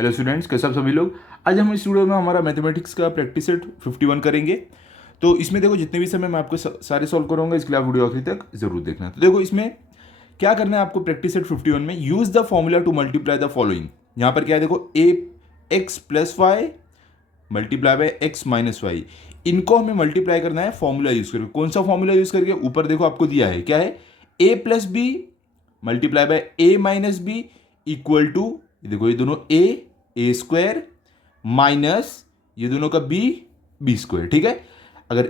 Hello students, कैसे आप सभी लोग। आज हम इस वीडियो में हमारा मैथमेटिक्स का प्रैक्टिस सेट 51 करेंगे। तो इसमें देखो जितने भी समय मैं आपको सारे सॉल्व करूँगा, इसके लिए आप वीडियो आखिरी तक जरूर देखना। तो देखो इसमें क्या करना है आपको प्रैक्टिस सेट 51 में, use the formula to multiply the following. यहाँ पर क्या है देखो, a x plus y multiply by x minus y, इनको हमें मल्टीप्लाई करना है फॉर्मूला यूज करके। कौन सा फॉर्मूला यूज करके? ऊपर देखो आपको दिया है, क्या है, a plus b multiply by a minus b equal to, देखो ये दोनों ए स्क्वायर माइनस ये दोनों का बी स्क्वायर। ठीक है, अगर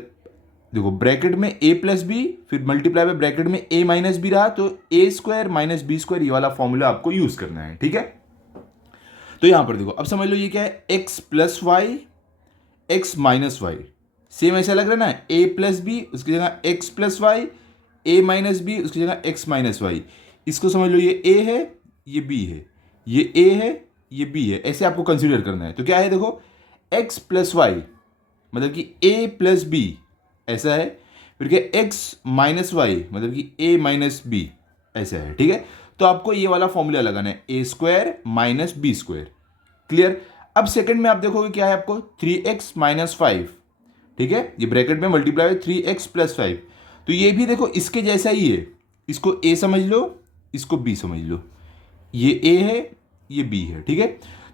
देखो ब्रैकेट में ए प्लस बी फिर मल्टीप्लाई बाय ब्रैकेट में ए माइनस बी रहा तो ए स्क्वायर माइनस बी स्क्वायर, ये वाला फॉर्मूला आपको यूज करना है। ठीक है, तो यहां पर देखो अब समझ लो ये क्या है, x plus y x minus y, same ऐसा लग रहा है ना, ए प्लस बी उसकी जगह एक्स प्लस वाई, ए माइनस बी उसकी जगह एक्स माइनस वाई। इसको समझ लो ये ए है ये बी है, ये ए है ये बी है, ऐसे आपको कंसीडर करना है। तो क्या है देखो, एक्स प्लस वाई मतलब कि ए प्लस बी ऐसा है, फिर क्या एक्स माइनस वाई मतलब कि ए माइनस बी ऐसा है। ठीक है, तो आपको ये वाला फॉर्मूला लगाना है, a square minus b square. Clear. अब सेकंड में आप देखोगे क्या है आपको, 3x माइनस 5। ठीक है, ये ब्रैकेट में मल्टीप्लाई 3x प्लस 5, तो ये भी देखो इसके जैसा ही है। इसको a समझ लो, इसको b समझ लो, ये a है ये b है। ठीक है,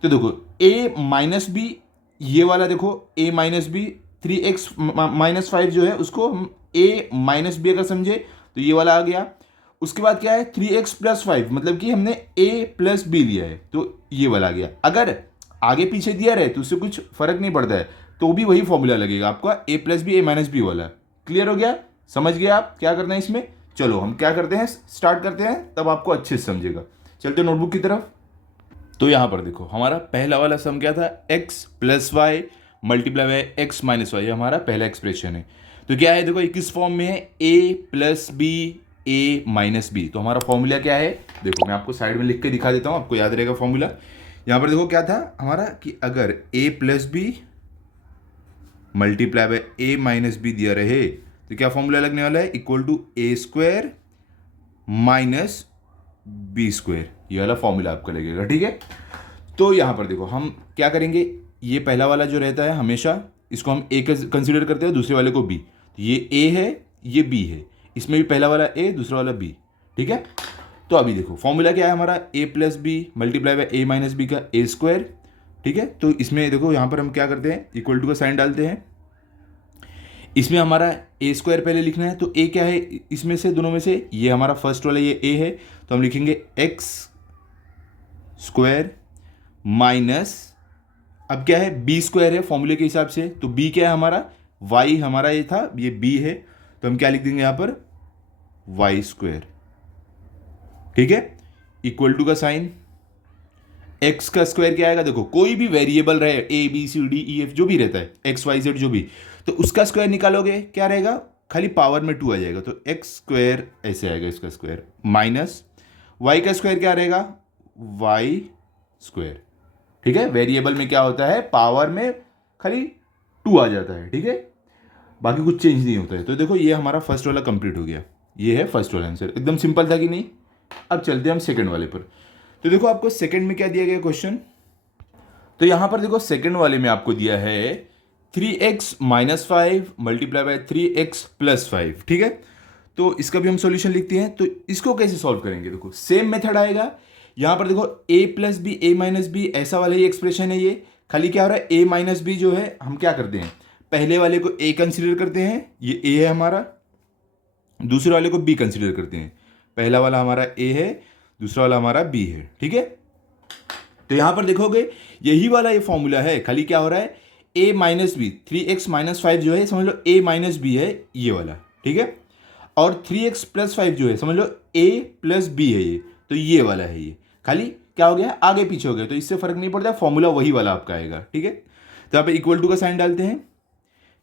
तो देखो a माइनस बी, ये वाला देखो a minus B, 3x minus 5 जो है उसको हम a माइनस बी अगर समझे तो ये वाला आ गया। उसके बाद क्या है, 3x प्लस 5 मतलब कि हमने a प्लस बी लिया है तो ये वाला आ गया। अगर आगे पीछे दिया रहे तो उससे कुछ फर्क नहीं पड़ता है, तो भी वही फॉर्मूला लगेगा आपका, a plus b a minus b वाला। क्लियर हो गया, समझ गए आप क्या करना है इसमें। चलो हम क्या करते हैं, स्टार्ट करते हैं, तब आपको अच्छे से समझेगा। चलते नोटबुक की तरफ। तो यहां पर देखो हमारा पहला वाला सम क्या था, x plus y multiply by x minus y, हमारा पहला एक्सप्रेशन है। तो क्या है देखो, ये किस फॉर्म में है, a plus b a minus b. तो हमारा फॉर्मूला क्या है, देखो मैं आपको साइड में लिख के दिखा देता हूं, आपको याद रहेगा फॉर्मूला। यहां पर देखो क्या था हमारा कि अगर a plus b multiply by a minus b दिया रहे तो क्या फॉर्मूला लगने वाला है, equal to a square minus b square, ये वाला फॉर्मूला आपका लगेगा। ठीक है, तो यहां पर देखो हम क्या करेंगे, ये पहला वाला जो रहता है हमेशा इसको हम ए कंसीडर करते हैं, दूसरे वाले को बी। ये ए है ये बी है, इसमें भी पहला वाला ए दूसरा वाला बी। ठीक है, तो अभी देखो फॉर्मूला क्या है हमारा, a plus b multiply by a minus b का ए स्क्वायर। ठीक है, तो इसमें देखो यहाँ पर हम क्या करते हैं, इक्वल टू का साइन डालते हैं। इसमें हमारा ए स्क्वायर पहले लिखना है, तो ए क्या है इसमें से, दोनों में से, ये हमारा फर्स्ट वाला ये ए है, तो हम लिखेंगे एक्स स्क्वायर माइनस, अब क्या है बी स्क्वायर है फॉर्मूले के हिसाब से, तो बी क्या है हमारा, वाई हमारा ये था, ये बी है, तो हम क्या लिख देंगे यहाँ पर, वाई स्क्वायर। ठीक है, इक्वल टू का साइन, एक्स का स्क्वायर क्या आएगा, देखो कोई भी वेरिएबल रहे, a b c d e f जो भी रहता है, एक्स वाई जेड जो भी, तो उसका स्क्वायर निकालोगे क्या रहेगा, खाली पावर में 2 आ जाएगा, तो एक्स स्क्वायर ऐसे आएगा इसका स्क्वायर, माइनस वाई का स्क्वायर क्या रहेगा, वाई स्क्वायर। ठीक है, वेरिएबल में क्या होता है, पावर में खाली 2 आ जाता है। ठीक है, बाकी कुछ चेंज नहीं होता है। तो देखो ये हमारा फर्स्ट वाला कंप्लीट हो गया, ये है फर्स्ट वाला आंसर, एकदम सिंपल था कि नहीं। अब चलते हैं हम सेकंड वाले पर। तो देखो आपको सेकंड में क्या दिया गया क्वेश्चन, तो यहां पर देखो सेकंड वाले में आपको दिया है 3x minus 5 multiply by 3x plus 5। ठीक है, तो इसका भी हम सॉल्यूशन लिखते हैं। तो इसको कैसे सॉल्व करेंगे, देखो सेम मेथड आएगा। यहां पर देखो a plus b a minus b ऐसा वाला ही एक्सप्रेशन है, ये खाली क्या हो रहा है, a माइनस बी जो है हम क्या करते हैं, पहले वाले को a कंसिडर करते हैं, ये a है हमारा, दूसरे वाले को b कंसिडर करते हैं, पहला वाला हमारा a है दूसरा वाला हमारा b है। ठीक है, तो यहां पर देखोगे यही वाला ये फॉर्मूला है, खाली क्या हो रहा है, a minus B 3x minus 5 जो है समझ लो a माइनस बी है ये वाला। ठीक है, और 3x प्लस 5 जो है समझ लो a प्लस बी है ये, तो ये वाला है, ये खाली क्या हो गया, आगे पीछे हो गया, तो इससे फर्क नहीं पड़ता, फॉर्मूला वही वाला आपका आएगा। ठीक है, तो यहाँ पे इक्वल टू का साइन डालते हैं।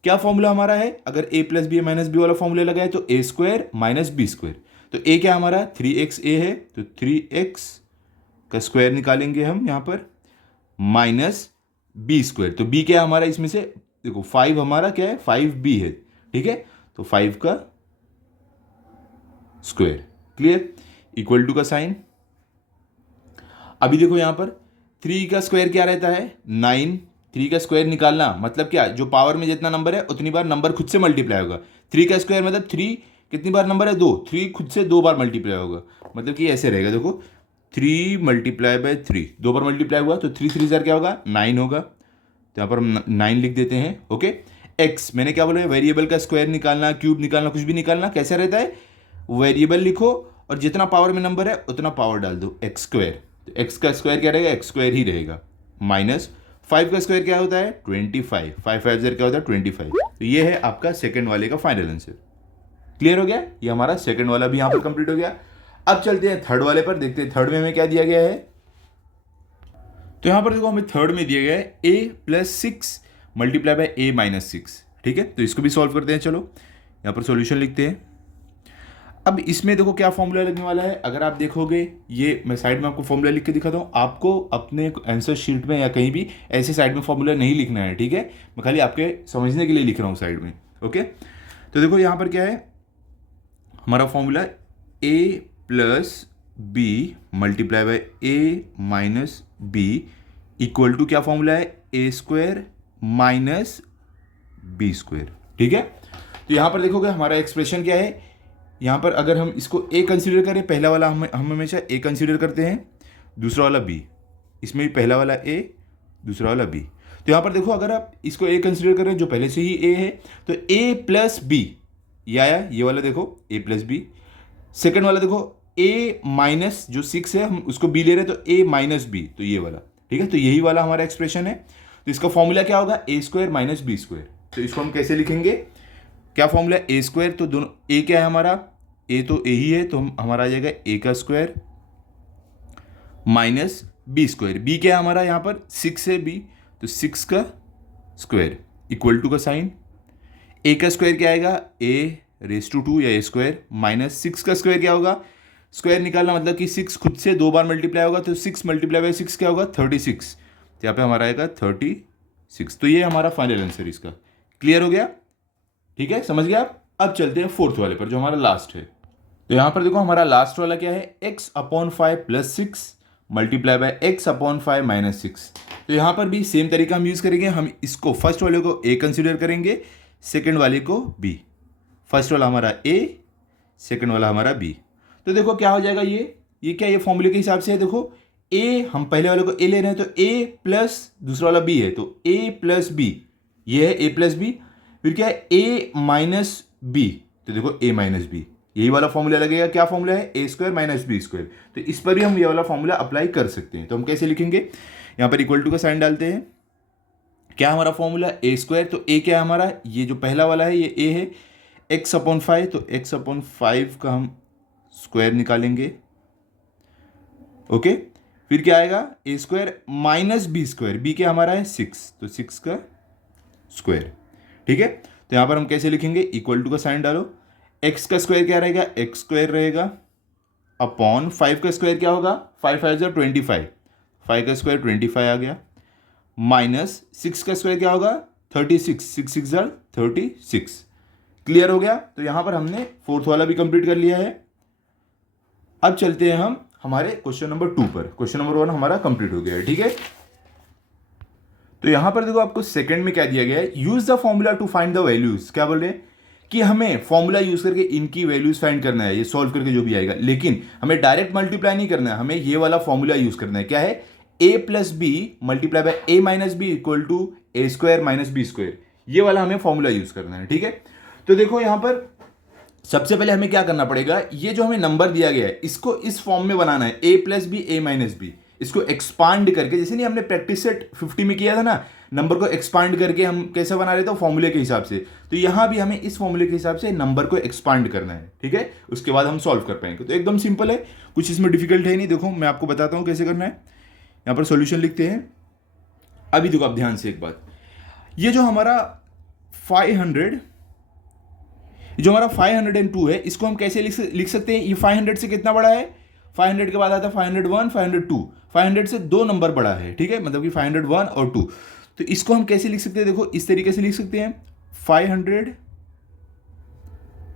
क्या फॉर्मूला हमारा है, अगर a plus b minus b वाला फॉर्मूला लगाए तो a square minus b square, तो a क्या हमारा 3xa है, तो 3x का स्क्वायर निकालेंगे हम यहाँ पर, माइनस बी स्क्वायर, तो b क्या है हमारा इसमें से, देखो 5 हमारा क्या है, 5b है। ठीक है, तो 5 का स्क्वायर। क्लियर, इक्वल टू का साइन। अभी देखो यहां पर 3 का स्क्वायर क्या रहता है 9। 3 का स्क्वायर निकालना मतलब क्या, जो पावर में जितना नंबर है उतनी बार नंबर खुद से मल्टीप्लाई होगा। 3 का स्क्वायर मतलब 3 कितनी बार नंबर है 2, 3 खुद से 2 बार मल्टीप्लाई होगा। मतलब कि ऐसे रहेगा, देखो 3 मल्टीप्लाई बाय 3, 2 बार मल्टीप्लाई हुआ तो 3 3 क्या होगा 9 होगा। तो यहाँ पर हम 9 लिख देते हैं। ओके, एक्स मैंने क्या बोला है, वेरिएबल का स्क्वायर निकालना, क्यूब निकालना, कुछ भी निकालना कैसा रहता है, वेरिएबल लिखो और जितना पावर में नंबर है उतना पावर डाल दो, एक्स स्क्वायर। तो एक्स का स्क्वायर क्या रहेगा, एक्स स्क्वायर ही रहेगा। माइनस 5 का स्क्वायर क्या होता है 25, 5 5 0 क्या होता है 25। तो ये है आपका सेकंड वाले का फाइनल आंसर। क्लियर हो गया, ये हमारा सेकंड वाला भी यहाँ पर कंप्लीट हो गया। अब चलते हैं थर्ड वाले पर, देखते हैं थर्ड में हमें क्या दिया गया है। तो यहाँ पर देखो हमें थर्ड में दिया गया है a+6 मल्टीप्लाई बाय a-6। ठीक है, तो इसको भी सॉल्व करते हैं। चलो यहाँ पर सॉल्यूशन लिखते हैं। अब इसमें देखो क्या फॉर्मूला लगने वाला है, अगर आप देखोगे, ये मैं साइड में आपको फॉर्मूला लिख के दिखाता हूँ। आपको अपने आंसर शीट में या कहीं भी ऐसे साइड में फॉर्मूला नहीं लिखना है, ठीक है, मैं खाली आपके समझने के लिए लिख रहा हूँ साइड में। ओके, तो देखो यहाँ पर क्या है, हमारा formula a+b multiply by a-b equal to क्या फॉर्मूला है, a² माइनस b²। ठीक है, तो यहाँ पर देखोगे हमारा एक्सप्रेशन क्या है, यहाँ पर अगर हम इसको a कंसीडर करें, पहला वाला हम हमेशा a कंसीडर करते हैं, दूसरा वाला b, इसमें भी पहला वाला a दूसरा वाला b। तो यहाँ पर देखो अगर आप इसको a कंसीडर करें जो पहले से ही a है, तो a+b ये आया, ये वाला देखो a+b। सेकंड वाला देखो a माइनस जो 6 है हम उसको b ले रहे हैं, तो a-b, तो ये वाला। ठीक है, तो यही वाला हमारा एक्सप्रेशन है। तो इसका फॉर्मूला क्या होगा, a² माइनस b²। तो इसको हम कैसे लिखेंगे, क्या फॉर्मूला है, a², तो दोनों a क्या है हमारा, a तो a ही है, तो हमारा आ जाएगा a का स्क्वायर माइनस b²। b क्या है हमारा, यहाँ पर 6 है b, तो 6 का स्क्वायर इक्वल टू का साइन, a का स्क्वायर क्या आएगा a⁻² या a² माइनस 6 का स्क्वायर क्या होगा, स्क्वायर निकालना मतलब कि 6 खुद से 2 बार मल्टीप्लाई होगा, तो 6 मल्टीप्लाई बाय 6 क्या होगा 36। तो यहाँ पे हमारा आएगा 36। तो ये हमारा फाइनल आंसर इसका। क्लियर हो गया, ठीक है, समझ गया आप। अब चलते हैं फोर्थ वाले पर जो हमारा लास्ट है। तो यहाँ पर देखो हमारा लास्ट वाला क्या है, x/5 + 6 multiply by x/5 minus 6। तो यहाँ पर भी सेम तरीका हम यूज़ करेंगे, हम इसको फर्स्ट वाले को a कंसिडर करेंगे, सेकंड वाले को b। फर्स्ट वाला हमारा a, सेकंड वाला हमारा b। तो देखो क्या हो जाएगा, ये क्या, ये फॉर्मूले के हिसाब से है। देखो a, हम पहले वाले को a ले रहे हैं, तो a प्लस दूसरा वाला b है, तो a प्लस b, ये है a प्लस b। फिर क्या है a माइनस b, तो देखो a माइनस b, यही वाला फॉर्मूला लगेगा। क्या फॉर्मूला है, a² माइनस b²। तो इस पर भी हम ये वाला फॉर्मूला अप्लाई कर सकते हैं। तो हम कैसे लिखेंगे, यहाँ पर इक्वल टू का साइन डालते हैं। क्या हमारा फॉर्मूला a², तो a क्या है हमारा, ये जो पहला वाला है ये a है, x/5, तो x/5 का हम स्क्वायर निकालेंगे। ओके, फिर क्या आएगा a² माइनस b², b क्या हमारा है 6, तो 6 का स्क्वायर। ठीक है, तो यहाँ पर हम कैसे लिखेंगे, इक्वल टू का साइन डालो, x का स्क्वायर क्या रहेगा, x² रहेगा, अपॉन 5 का स्क्वायर क्या होगा, 5 5 25, 5 का स्क्वायर 25 आ गया, माइनस 6 का स्क्वायर क्या होगा 36, 6 6 36। क्लियर हो गया। तो यहाँ पर हमने फोर्थ वाला भी कंप्लीट कर लिया है। अब चलते हैं हम हमारे क्वेश्चन नंबर 2 पर। क्वेश्चन नंबर 1 हमारा कंप्लीट हो गया है, ठीक है। तो यहां पर देखो आपको सेकंड में क्या दिया गया है, use the formula to find the values. क्या बोल रहे हैं कि हमें फॉर्मूला यूज करके इनकी वैल्यूज फाइंड करना है, ये सॉल्व करके जो भी आएगा, लेकिन हमें डायरेक्ट मल्टीप्लाई नहीं करना है, हमें ये वाला फॉर्मूला यूज करना है। क्या है, a+b multiply by a-b equal to a² minus b²। ये वाला हमें फॉर्मूला यूज करना है, ठीक है। तो देखो यहां पर सबसे पहले हमें क्या करना पड़ेगा, ये जो हमें नंबर दिया गया है इसको इस फॉर्म में बनाना है, a+b a-b, इसको एक्सपांड करके, जैसे नहीं हमने प्रैक्टिस सेट 50 में किया था ना, नंबर को एक्सपांड करके हम कैसे बना रहे थे फॉर्मूले के हिसाब से, तो यहां भी हमें इस फॉर्मूले के हिसाब से नंबर को एक्सपांड करना है, ठीक है। उसके बाद हम सॉल्व कर पाएंगे। तो एकदम सिंपल है, कुछ इसमें डिफिकल्ट है नहीं। देखो मैं आपको बताता हूं कैसे करना है। यहां पर सॉल्यूशन लिखते हैं। अभी देखो आप ध्यान से एक बात, ये जो हमारा 502 है, इसको हम कैसे लिख सकते हैं, ये 500 से कितना बड़ा है, 500 के बाद आता है 501, 502, 500 से 2 नंबर बड़ा है, ठीक है, मतलब कि 501 और 2। तो इसको हम कैसे लिख सकते हैं, देखो इस तरीके से लिख सकते हैं, 500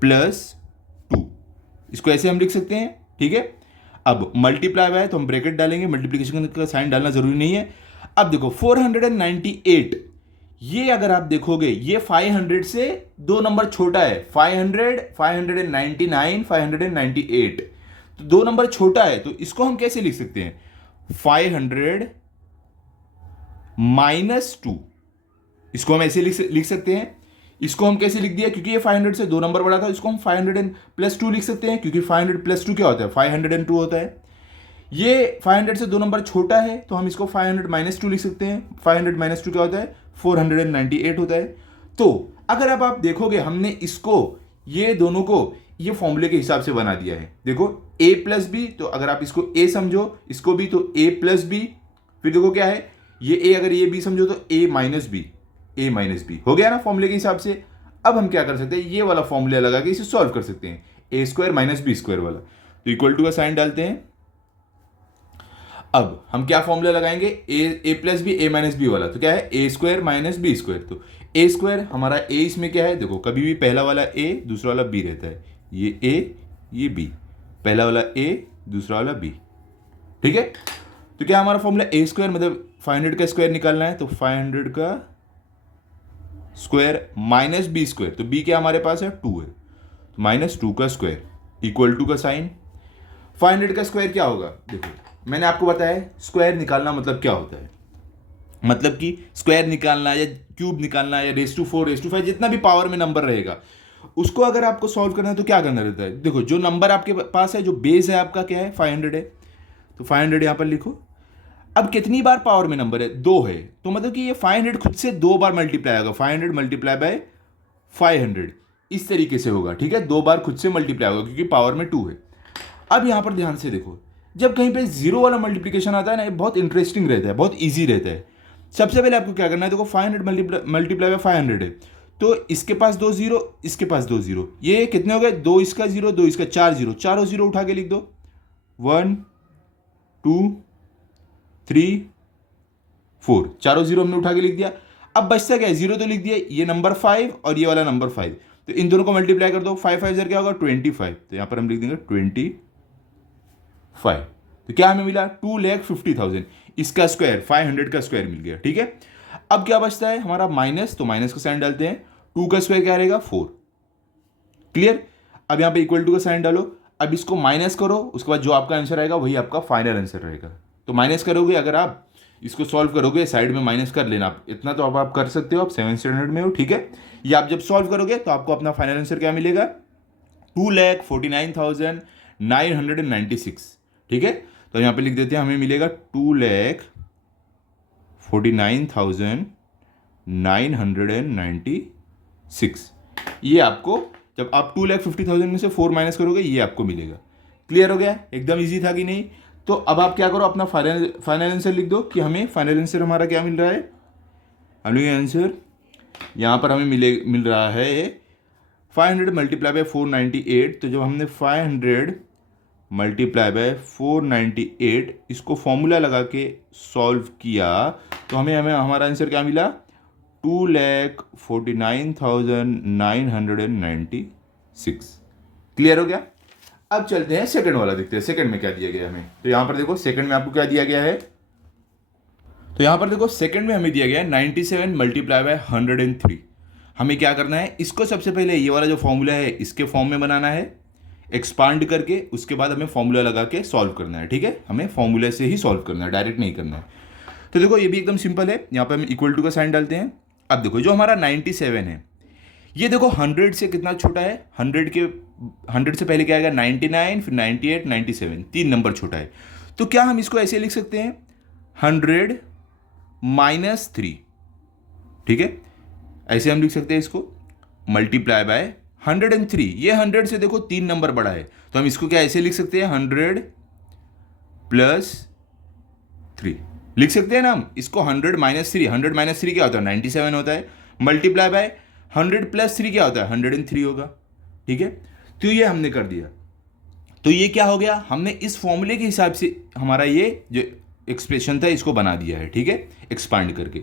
+ 2, इसको ऐसे हम लिख सकते हैं, ठीक है। अब मल्टीप्लाई बाय तो हम ब्रैकेट डालेंगे, मल्टीप्लिकेशन का साइन डालना जरूरी नहीं है। अब देखो 498, ये अगर आप देखोगे ये 500 से 2 नंबर छोटा है, 500, 599, 598, तो 2 नंबर छोटा है, तो इसको हम कैसे लिख सकते हैं? 500 माइनस 2, इसको हम ऐसे लिख सकते हैं। इसको हम कैसे लिख दिया, क्योंकि ये 500 से 2 नंबर बड़ा था, इसको हम 500 प्लस 2 लिख सकते हैं, क्योंकि 500 प्लस 2 क्या होता है? 502 होता है। ये 500 से 2 नंबर छोटा है, तो हम इसको 500 माइनस 2 लिख सकते हैं। 500 माइनस 2 क्या होता है? 498 होता है। तो अगर अब आप देखोगे हमने इसको, ये दोनों को ये फॉर्मूले के हिसाब से बना दिया है। देखो a प्लस बी, तो अगर आप इसको a समझो, इसको भी, तो a प्लस बी, फिर देखो क्या है ये a, अगर ये b समझो तो a minus b, a minus b हो गया ना फॉर्मूले के हिसाब से। अब हम क्या कर सकते हैं, ये वाला फॉर्मूला लगा के इसे सॉल्व कर सकते हैं, ए स्क्वायर माइनस बी स्क्वायर वाला। तो इक्वल टू का साइन डालते हैं। अब हम क्या फॉर्मूला लगाएंगे, ए plus b, a minus b वाला, तो क्या है? A square minus b square. तो ए स्क्वायर हमारा ए, इसमें क्या है देखो, कभी भी पहला वाला ए दूसरा वाला बी रहता है, ये ए ये बी, पहला वाला ए दूसरा वाला बी, ठीक है। तो क्या हमारा फॉर्मूला ए स्क्वायर मतलब 500 का स्क्वायर निकालना है, तो 500 का स्क्वायर माइनस बी स्क्वायर, तो बी क्या हमारे पास है? 2 है, तो माइनस 2 का स्क्वायर इक्वल टू का साइन। 500 का स्क्वायर क्या होगा? देखो मैंने आपको बताया स्क्वायर निकालना मतलब क्या होता है, मतलब कि स्क्वायर निकालना या क्यूब निकालना या रेस टू 4 रेस टू 5 जितना भी पावर में नंबर रहेगा, उसको अगर आपको सॉल्व करना है तो क्या करना रहता है? देखो जो नंबर आपके पास है, जो बेस है आपका क्या है? 500 है, तो 500 यहां पर लिखो। अब कितनी बार पावर में नंबर है? 2 है, तो मतलब कि ये 500 खुद से 2 बार मल्टीप्लाई होगा, 500 मल्टीप्लाई बाय 500 इस तरीके से होगा, ठीक है। 2 बार खुद से मल्टीप्लाई होगा क्योंकि पावर में 2 है। अब यहां पर ध्यान से देखो, जब कहीं पे जीरो वाला मल्टीप्लिकेशन आता है ना, ये बहुत इंटरेस्टिंग रहता है, बहुत ईजी रहता है। सबसे पहले आपको क्या करना है, देखो 500 मल्टीप्लाई बाय 500 है, तो इसके पास 2 जीरो, इसके पास 2 जीरो, ये कितने हो गए? 2 इसका 0, 2 इसका, 4 जीरो, चारों जीरो उठा के लिख दो, 1 2 3 4, चारों जीरो हमने उठा के लिख दिया। अब बचता क्या है? 0 तो लिख दिया, ये नंबर 5 और ये वाला नंबर 5, तो इन दोनों को मल्टीप्लाई कर दो, 5 5 क्या होगा? 25, तो यहां पर हम लिख देंगे 25। तो क्या हमें मिला? 2,50,000, इसका स्क्वायर 500 का स्क्वायर मिल गया, ठीक है। अब क्या बचता है हमारा? माइनस, तो माइनस का साइन डालते हैं। 2 का स्क्वायर क्या रहेगा? 4, क्लियर। अब यहां पे इक्वल टू का साइन डालो, अब इसको माइनस करो, उसके बाद जो आपका आंसर आएगा वही आपका फाइनल आंसर रहेगा। तो माइनस करोगे, अगर आप इसको सॉल्व करोगे साइड में माइनस कर लेना, इतना तो अब आप कर सकते हो, आप 7th स्टैंडर्ड में हो, ठीक है। ये आप जब सॉल्व करोगे तो आपको अपना फाइनल आंसर क्या मिलेगा? 2,49,996, ठीक है। तो यहाँ पे लिख देते हैं, हमें मिलेगा 2,49,996। ये आपको, जब आप 2,50,000 में से 4 माइनस करोगे, ये आपको मिलेगा। क्लियर हो गया? एकदम इजी था कि नहीं? तो अब आप क्या करो, अपना फाइनल आंसर लिख दो कि हमें फाइनल आंसर हमारा क्या मिल रहा है। हमें आंसर यहाँ पर हमें मिल रहा है 500 मल्टीप्लाई बाय 498। तो जब हमने 500 मल्टीप्लाई बाय 498 इसको फॉर्मूला लगा के सॉल्व किया, तो हमें हमारा आंसर क्या मिला? 2,49,996। क्लियर हो गया? अब चलते हैं सेकंड वाला, देखते हैं सेकंड में क्या दिया गया हमें। तो यहां पर देखो सेकंड में आपको क्या दिया गया है, तो यहां पर देखो सेकंड में हमें दिया गया है 97 मल्टीप्लाई बाय 103। हमें क्या करना है, इसको सबसे पहले ये वाला जो फॉर्मूला है इसके फॉर्म में बनाना है, एक्सपांड करके, उसके बाद हमें फॉर्मूला लगा के सॉल्व करना है, ठीक है। हमें फॉर्मूले से ही सॉल्व करना है, डायरेक्ट नहीं करना है। तो देखो ये भी एकदम सिंपल है, यहाँ पे हम इक्वल टू का साइन डालते हैं। अब देखो जो हमारा 97 है, ये देखो 100 से कितना छोटा है, 100 से पहले क्या आएगा? 99, फिर 98, 97, 3 नंबर छोटा है। तो क्या हम इसको ऐसे लिख सकते हैं? 100 माइनस 3, ठीक है, ऐसे हम लिख सकते हैं इसको, मल्टीप्लाई बाय 103। ये 100 से देखो 3 नंबर बड़ा है, तो हम इसको क्या ऐसे लिख सकते हैं? 100 प्लस 3 लिख सकते हैं ना हम इसको। 100 माइनस 3, 100 माइनस 3 क्या होता है? 97 होता है, मल्टीप्लाई बाय 100 प्लस 3 क्या होता है? 103 होगा, ठीक है। तो ये हमने कर दिया। तो ये क्या हो गया? हमने इस फॉर्मूले के हिसाब से हमारा ये जो एक्सप्रेशन था इसको बना दिया है, ठीक है, एक्सपांड करके।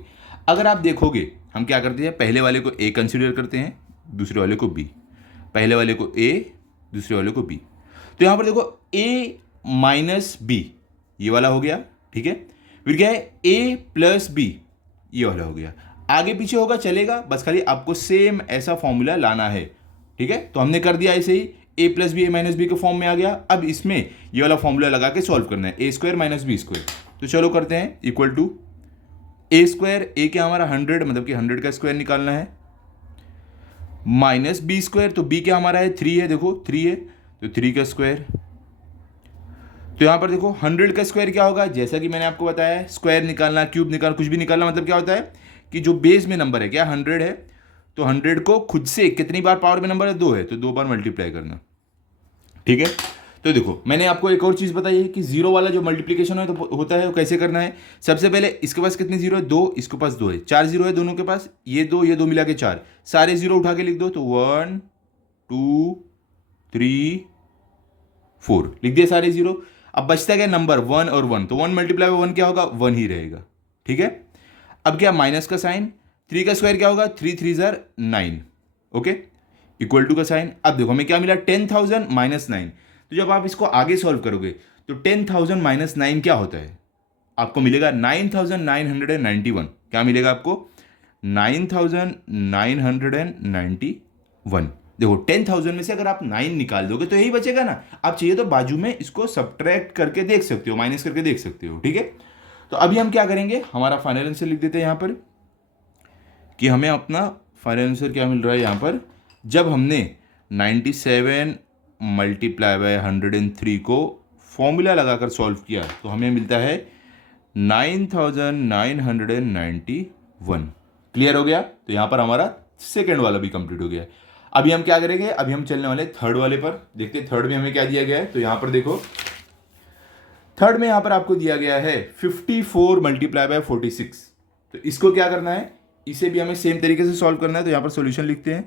अगर आप देखोगे हम क्या करते हैं, पहले वाले को ए कंसिडर करते हैं, दूसरे वाले को बी, पहले वाले को ए, दूसरे वाले को बी। तो यहां पर देखो ए माइनस बी, ये वाला हो गया, ठीक है। फिर क्या है, ए प्लस बी, ये वाला हो गया। आगे पीछे होगा चलेगा, बस खाली आपको सेम ऐसा फॉर्मूला लाना है, ठीक है। तो हमने कर दिया ऐसे ही, ए plus b a minus b के फॉर्म में आ गया। अब इसमें ये वाला फॉर्मूला लगा के सॉल्व करना है, a square minus b square. तो चलो करते हैं, इक्वल टू ए स्क्वायर, ए क्या हमारा 100, मतलब कि 100 का स्क्वायर निकालना है, माइनस बी स्क्वायर, तो बी क्या हमारा है 3 है, देखो 3 है, तो 3 का स्क्वायर। तो यहां पर देखो 100 का स्क्वायर क्या होगा, जैसा कि मैंने आपको बताया है, स्क्वायर निकालना, क्यूब निकालना, कुछ भी निकालना, मतलब क्या होता है कि जो बेस में नंबर है क्या 100 है, तो 100 को खुद से कितनी बार पावर में नंबर है 2 है, तो 2 बार मल्टीप्लाई करना, ठीक है। तो देखो मैंने आपको एक और चीज़ बताई है कि जीरो वाला जो मल्टीप्लिकेशन है तो होता है वो कैसे करना है। सबसे पहले इसके पास कितनी जीरो है, 2, इसके पास 2 है, 4 जीरो है दोनों के पास, ये 2 मिला के 4, सारे जीरो उठा के लिख दो, तो 1 2 3 4 लिख दिया सारे जीरो। अब बचता क्या नंबर 1 और 1, तो 1 मल्टीप्लाई बाय 1 क्या होगा 1 ही रहेगा, ठीक है। अब क्या माइनस का साइन, 3 का स्क्वायर क्या होगा 3 3 जार 9, ओके, इक्वल टू का साइन। अब देखो हमें क्या मिला 10,000 माइनस 9, तो जब आप इसको आगे सॉल्व करोगे तो 10,000 माइनस 9 क्या होता है, आपको मिलेगा 9,991, क्या मिलेगा आपको 9,991। देखो 10,000 में से अगर आप 9 निकाल दोगे तो यही बचेगा ना, आप चाहिए तो बाजू में इसको सब्ट्रैक्ट करके देख सकते हो, माइनस करके देख सकते हो, ठीक है। तो अभी हम क्या करेंगे, हमारा फाइनल आंसर लिख देते हैं यहाँ पर कि हमें अपना फाइनल आंसर क्या मिल रहा है यहाँ पर, जब हमने 97 मल्टीप्लाई बाय 103 को फॉर्मूला लगाकर सॉल्व किया तो हमें मिलता है 9,991। क्लियर हो गया, तो यहाँ पर हमारा सेकेंड वाला भी कंप्लीट हो गया। अभी हम क्या करेंगे, अभी हम चलने वाले थर्ड वाले पर, देखते हैं थर्ड में हमें क्या दिया गया है। तो यहाँ पर देखो थर्ड में यहाँ पर आपको दिया गया है 54 मल्टीप्लाई बाय 46, तो इसको क्या करना है, इसे भी हमें सेम तरीके से सॉल्व करना है। तो यहाँ पर सॉल्यूशन लिखते हैं,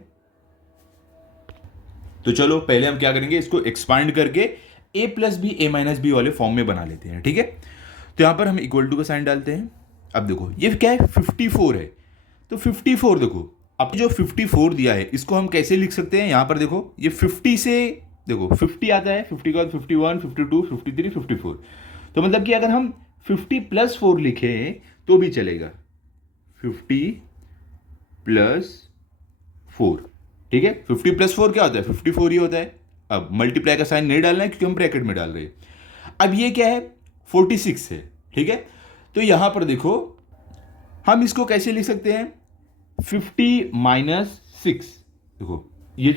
तो चलो पहले हम क्या करेंगे, इसको एक्सपांड करके a plus b a minus b वाले फॉर्म में बना लेते हैं, ठीक है। तो यहां पर हम इक्वल टू का साइन डालते हैं। अब देखो ये क्या है 54 है, तो 54 देखो आपने जो 54 दिया है इसको हम कैसे लिख सकते हैं, यहां पर देखो ये 50 से देखो 50 आता है, 50 के बाद 51 52 53 54, तो मतलब कि अगर हम 50 प्लस 4 लिखें तो भी चलेगा, 50 प्लस 4, ठीक है। 50 प्लस 4 क्या होता है 54 ही होता है। अब मल्टीप्लाई का साइन नहीं डालना है क्योंकि हम ब्रैकेट में डाल रहे हैं। अब ये क्या है 46 है, ठीक है। तो यहां पर देखो हम इसको कैसे लिख सकते हैं, 50 माइनस 6, देखो ये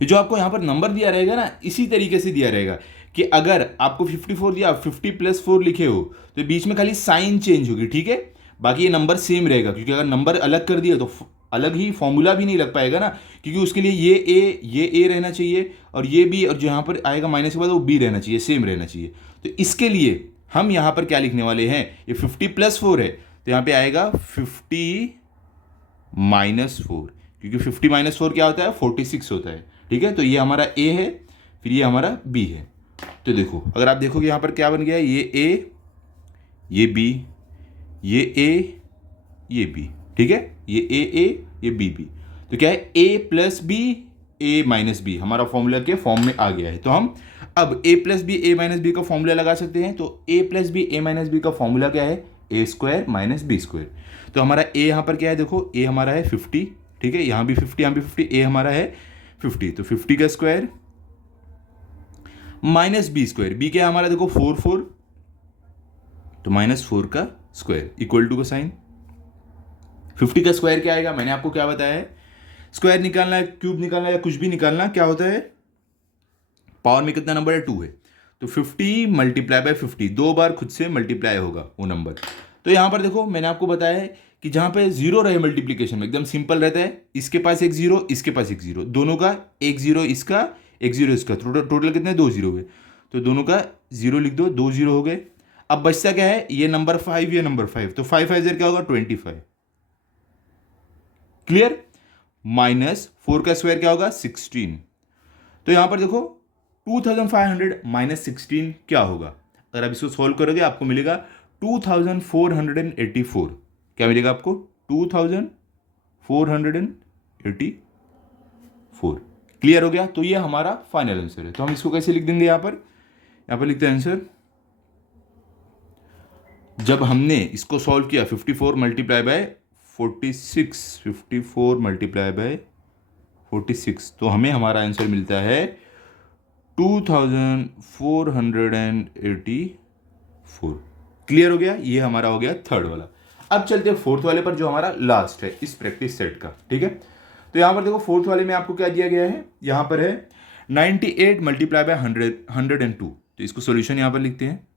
जो आपको यहां पर नंबर दिया रहेगा ना, इसी तरीके से दिया रहेगा कि अगर आपको 54 दिया, 50 प्लस 4 लिखे हो तो बीच में खाली साइन चेंज होगी, ठीक है, बाकी ये नंबर सेम रहेगा, क्योंकि अगर नंबर अलग कर दिया तो अलग ही फॉर्मूला भी नहीं लग पाएगा ना, क्योंकि उसके लिए ये ए रहना चाहिए और ये बी, और जो यहाँ पर आएगा माइनस के बाद वो बी रहना चाहिए, सेम रहना चाहिए। तो इसके लिए हम यहाँ पर क्या लिखने वाले हैं, ये 50 प्लस 4 है तो यहाँ पे आएगा 50 माइनस 4, क्योंकि 50 माइनस 4 क्या होता है 46 होता है, ठीक है। तो ये हमारा ए है, फिर ये हमारा बी है। तो देखो अगर आप देखोगे यहाँ पर क्या बन गया, ये ए, ये बी, ये ए, ये बी, ठीक है, ये ए, ये बी, तो क्या है a plus b a minus b हमारा फॉर्मूला के फॉर्म में आ गया है। तो हम अब a plus b a minus b का फॉर्मूला लगा सकते हैं। तो a plus b a minus b का फॉर्मूला क्या है, a square minus b square. तो हमारा a यहाँ पर क्या है, देखो a हमारा है 50, ठीक है, यहाँ भी 50, यहाँ भी 50, a हमारा है 50, तो 50 का square minus b square, b क्या है हमारा देखो 4, तो माइनस 4 का स्क्वायर इक्वल टू का साइन। 50 का स्क्वायर क्या आएगा, मैंने आपको क्या बताया है, स्क्वायर निकालना है, क्यूब निकालना है या कुछ भी निकालना, क्या होता है पावर में कितना नंबर है 2 है, तो 50 मल्टीप्लाई बाय 50, 2 बार खुद से मल्टीप्लाई होगा वो नंबर। तो यहां पर देखो मैंने आपको बताया है कि जहां पे जीरो रहे मल्टीप्लीकेशन में एकदम सिंपल रहता है, इसके पास एक जीरो, इसके पास एक जीरो, दोनों का एक जीरो इसका, एक जीरो इसका, टोटल कितने 2 जीरो हुए, तो दोनों का जीरो लिख दो, 2 जीरो हो गए। अब बचता क्या है, ये नंबर 5, ये नंबर 5, तो 5 5 क्या होगा 25, क्लियर। माइनस 4 का स्क्वायर क्या होगा 16, तो यहां पर देखो 2500 माइनस 16 क्या होगा, अगर आप इसको सॉल्व करोगे आपको मिलेगा 2484, क्या मिलेगा आपको 2484। क्लियर हो गया, तो ये हमारा फाइनल आंसर है। तो हम इसको कैसे लिख देंगे यहाँ पर यहाँ पर लिखते हैं आंसर। जब हमने इसको सॉल्व किया 54 मल्टीप्लाई बाय 46, 54 मल्टीप्लाई बाय 46, तो हमें हमारा आंसर मिलता है 2484। क्लियर हो गया? ये हमारा हो गया थर्ड वाला। अब चलते हैं फोर्थ वाले पर, जो हमारा लास्ट है इस प्रैक्टिस सेट का। ठीक है, तो यहाँ पर देखो फोर्थ वाले में आपको क्या दिया गया है, यहाँ पर है 98 मल्टीप्लाई बाय 102। तो इसको सोल्यूशन यहाँ पर लिखते हैं,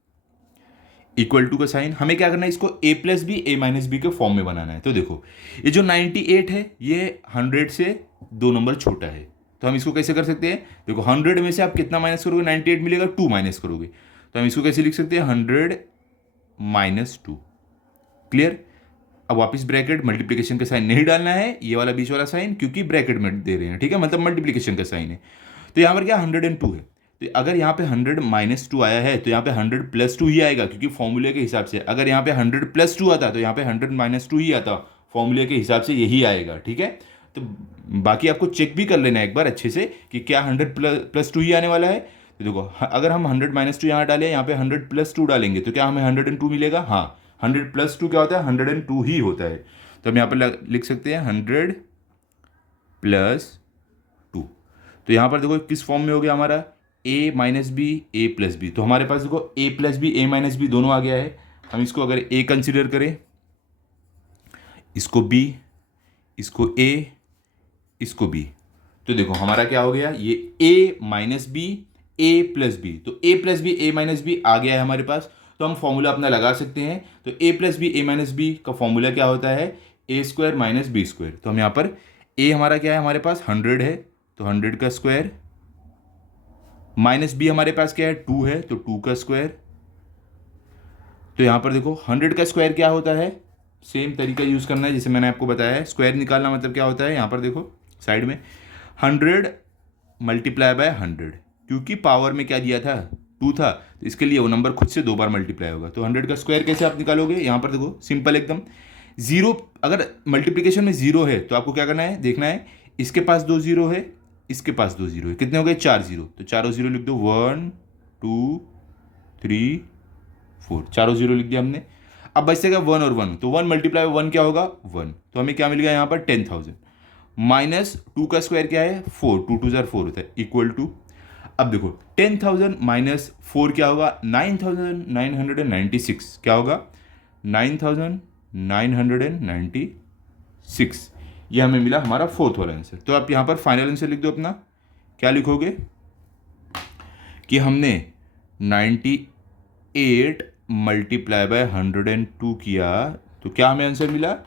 इक्वल टू का साइन। हमें क्या करना है, इसको a plus b a minus b के फॉर्म में बनाना है। तो देखो ये जो 98 है ये 100 से 2 नंबर छोटा है, तो हम इसको कैसे कर सकते हैं, देखो 100 में से आप कितना माइनस करोगे, 98 मिलेगा, 2 माइनस करोगे, तो हम इसको कैसे लिख सकते हैं, 100 माइनस 2। क्लियर? अब वापस ब्रैकेट, मल्टीप्लिकेशन का साइन नहीं डालना है, ये वाला बीच वाला साइन, क्योंकि ब्रैकेट में दे रहे हैं। ठीक है, मतलब मल्टीप्लिकेशन का साइन है। तो यहाँ पर क्या 102 है, तो अगर यहाँ पे 100 माइनस 2 आया है तो यहाँ पे 100 प्लस 2 ही आएगा, क्योंकि फॉर्मूले के हिसाब से। अगर यहाँ पे 100 प्लस 2 आता तो यहाँ पे 100 माइनस 2 ही आता, फॉर्मूले के हिसाब से यही आएगा। ठीक है, तो बाकी आपको चेक भी कर लेना है एक बार अच्छे से कि क्या 100 प्लस 2 ही आने वाला है। तो देखो अगर हम 100 माइनस 2 यहाँ डालें, यहाँ पे 100 प्लस 2 डालेंगे, तो क्या हमें 102 मिलेगा? हाँ, 100 प्लस 2 क्या होता है, 102 ही होता है। तो हम यहाँ पर लिख सकते हैं 100 प्लस 2। तो यहाँ पर देखो किस फॉर्म में हो गया हमारा, a minus b a plus b. तो हमारे पास देखो a plus b a minus b दोनों आ गया है। हम इसको अगर a कंसिडर करें, इसको b, इसको a, इसको b, तो देखो हमारा क्या हो गया, ये a minus b a plus b. तो a plus b a minus b आ गया है हमारे पास, तो हम फॉर्मूला अपना लगा सकते हैं। तो a plus b a minus b का फॉर्मूला क्या होता है, a square minus b square. तो हम यहाँ पर a हमारा क्या है, हमारे पास 100 है, तो 100 का स्क्वायर, माइनस बी हमारे पास क्या है, 2 है, तो 2 का स्क्वायर। तो यहाँ पर देखो 100 का स्क्वायर क्या होता है, सेम तरीका यूज़ करना है जैसे मैंने आपको बताया है। स्क्वायर निकालना मतलब क्या होता है, यहाँ पर देखो साइड में 100 मल्टीप्लाई बाय 100, क्योंकि पावर में क्या दिया था, 2 था, तो इसके लिए वो नंबर खुद से 2 बार मल्टीप्लाई होगा। तो 100 का स्क्वायर कैसे आप निकालोगे, यहाँ पर देखो सिंपल एकदम, जीरो, अगर मल्टीप्लिकेशन में जीरो है तो आपको क्या करना है, देखना है इसके पास 2 जीरो है, इसके पास 2 जीरो है, कितने हो गए, 4 जीरो। तो चारों जीरो लिख दो, 1 2 3 4, चारों जीरो लिख दिया हमने। अब बचेगा 1 और 1, तो 1 मल्टीप्लाई 1 क्या होगा, 1। तो हमें क्या मिल गया यहाँ पर 10,000, माइनस 2 का स्क्वायर क्या है, 4, 2 2 4 होता है, इक्वल टू, अब देखो 10,000 माइनस 4 क्या होगा, 9,996। क्या होगा, 9,996। ये हमें मिला हमारा फोर्थ वाला आंसर। तो आप यहाँ पर फाइनल आंसर लिख दो अपना। क्या लिखोगे कि हमने 98 मल्टीप्लाई बाय 102 किया, तो क्या हमें आंसर मिला,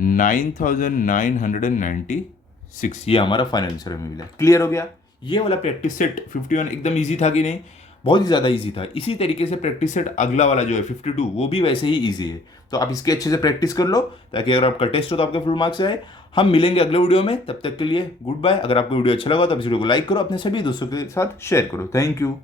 9,996। ये हमारा फाइनल आंसर हमें मिला। क्लियर हो गया? ये वाला प्रैक्टिस सेट 51 एकदम इजी था कि नहीं, बहुत ही ज़्यादा इजी था। इसी तरीके से प्रैक्टिस सेट अगला वाला जो है 52, वो भी वैसे ही इजी है। तो आप इसके अच्छे से प्रैक्टिस कर लो, ताकि अगर आपका टेस्ट हो तो आपके फुल मार्क्स आए। हम मिलेंगे अगले वीडियो में, तब तक के लिए गुड बाय। अगर आपको वीडियो अच्छा लगा तो आप इस वीडियो को लाइक करो, अपने सभी दोस्तों के साथ शेयर करो। Thank you.